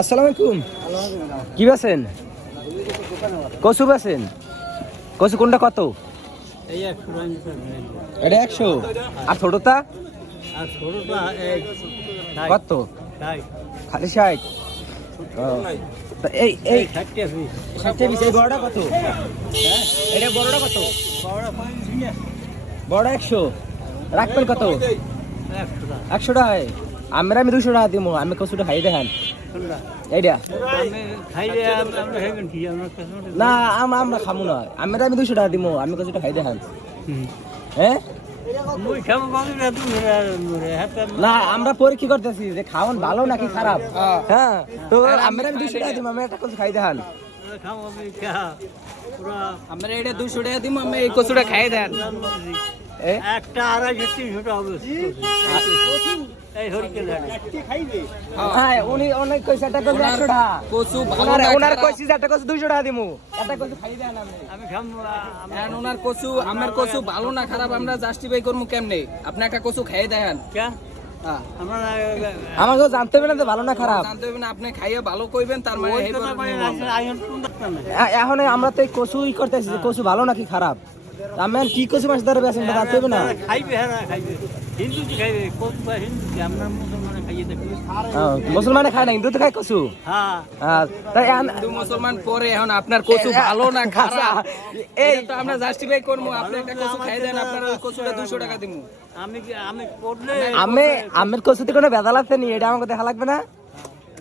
আসসালামু আলাইকুম। কি বেছেন? কচু বেছেন? কচু কোনটা কত? এটা 100। আর ছোটটা কত? খালি 60। এই এই 60 পিস। এই বড়টা কত? এটা বড়টা কত? বড় 100। রাখবেন কত? 100 টাকায়। আমি 200 টাকা দিব। আমি কচুটা খাই দেখান এইটা না, আমরা খামু না। আমি 200 টাকা দিব। আমি কচুটা খাই দেখান। হ্যাঁ না, আমরা পরীক্ষা করতেছি যে খাওয়ান ভালো নাকি খারাপ। হ্যাঁ তো আমি 200 টাকা দিব। আমি একটা কচু খাই দেখান। আমরা এটা 200 টাকা দিব। আমি এই কচুটা খাই দেন। একটা 250-300 টাকা হবে। এই হরিকেল হ্যাঁ উনি অনেক কইছে একটা কচু 100 টাকা। কচু ভালো না, ওনার কইছি যে একটা কচু 200 টাকা দিমু। একটা কচু খাই দেন। আমি খামু। এখন ওনার কচু আমার কচু ভালো না খারাপ আমরা জাস্টিফাই করবো কেমনে? আপনি একটা কচু খাইয়ে দেন। আমার তো জানতে হবে না যে ভালো না খারাপ। জানতে হবে না, আপনি খাইয়ে ভালো কইবেন তার মানে এখন আমরা তো এই কচু করতেছি যে কচু ভালো নাকি খারাপ। আমি কি কচু মাছ ধরে বেছেন জানতে হবে না। খাইবে, হ্যাঁ খাইবে। হিন্দু কি খাইবে? কচু বা হিন্দু কি? আমরা মুসলমানে খাইয়ে দেখি। মুসলমানে খায় না, হিন্দু তো খায় কচু। হ্যাঁ তাই হিন্দু মুসলমান পরে এখন আপনার কচু ভালো না খারাপ এই তো আমরা জাস্টিফাই করবো। আপনি একটা কচু খাই দেন, আপনার ওই কচুটা 200 টাকা দিব। আমি করলে আমের কচুতে কোনো ভেজাল আছে নি? এটা আমাকে দেখা লাগবে না।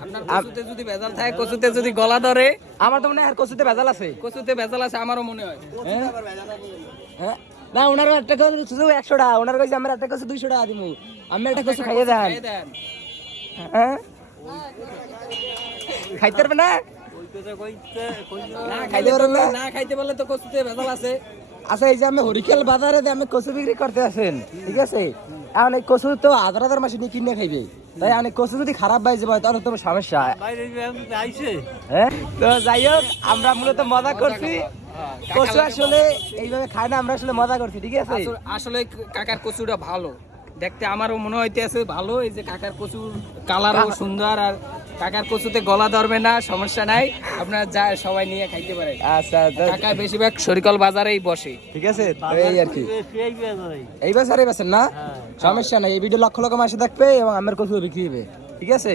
আপনার কচুতে যদি ভেজাল থাকে, কচুতে যদি গলা ধরে, আমার তো মনে হয় কচুতে ভেজাল আছে। কচুতে ভেজাল আছে আমারও মনে হয়। হ্যাঁ না, ওনার একটা কচু শুধু 100 টাকা। ওনার কইছে আমরা একটা কচু 200 টাকা দিব। আমি একটা কচু খাইয়ে দেন। হ্যাঁ খাইতে পারবে না? না খাইতে পারবে না। না খাইতে পারলে তো কচুতে ভেজাল আছে। আচ্ছা এই যে আমি হরিকেল বাজারে আমি কচু বিক্রি করতে আছেন, ঠিক আছে? এখন এই কচু তো হাজার মাসে নিয়ে কিনে খাইবে। তাই অনেক কচু যদি খারাপ বাইজে পায় তাহলে তোমার সমস্যা। হ্যাঁ তো যাই হোক, আমরা মূলত মজা করছি। কচু আসলে এইভাবে খায় না, আমরা আসলে মজা করছি, ঠিক আছে? আসলে কাকার কচুটা ভালো দেখতে, আমারও মনে হইতেছে ভালো। এই যে কাকার কচুর কালারও সুন্দর, আর কাকার কচুতে গলা ধরবে না, সমস্যা নাই। আপনারা যা সবাই নিয়ে খাইতে পারেন। আচ্ছা কাকা বেশিরভাগ সরিকল বাজারেই বসে, ঠিক আছে? এই আর কি এই বাজারে বেছেন না, সমস্যা নাই। এই ভিডিও লক্ষ লক্ষ মাসে দেখবে এবং আমার কচু বিক্রি হবে, ঠিক আছে?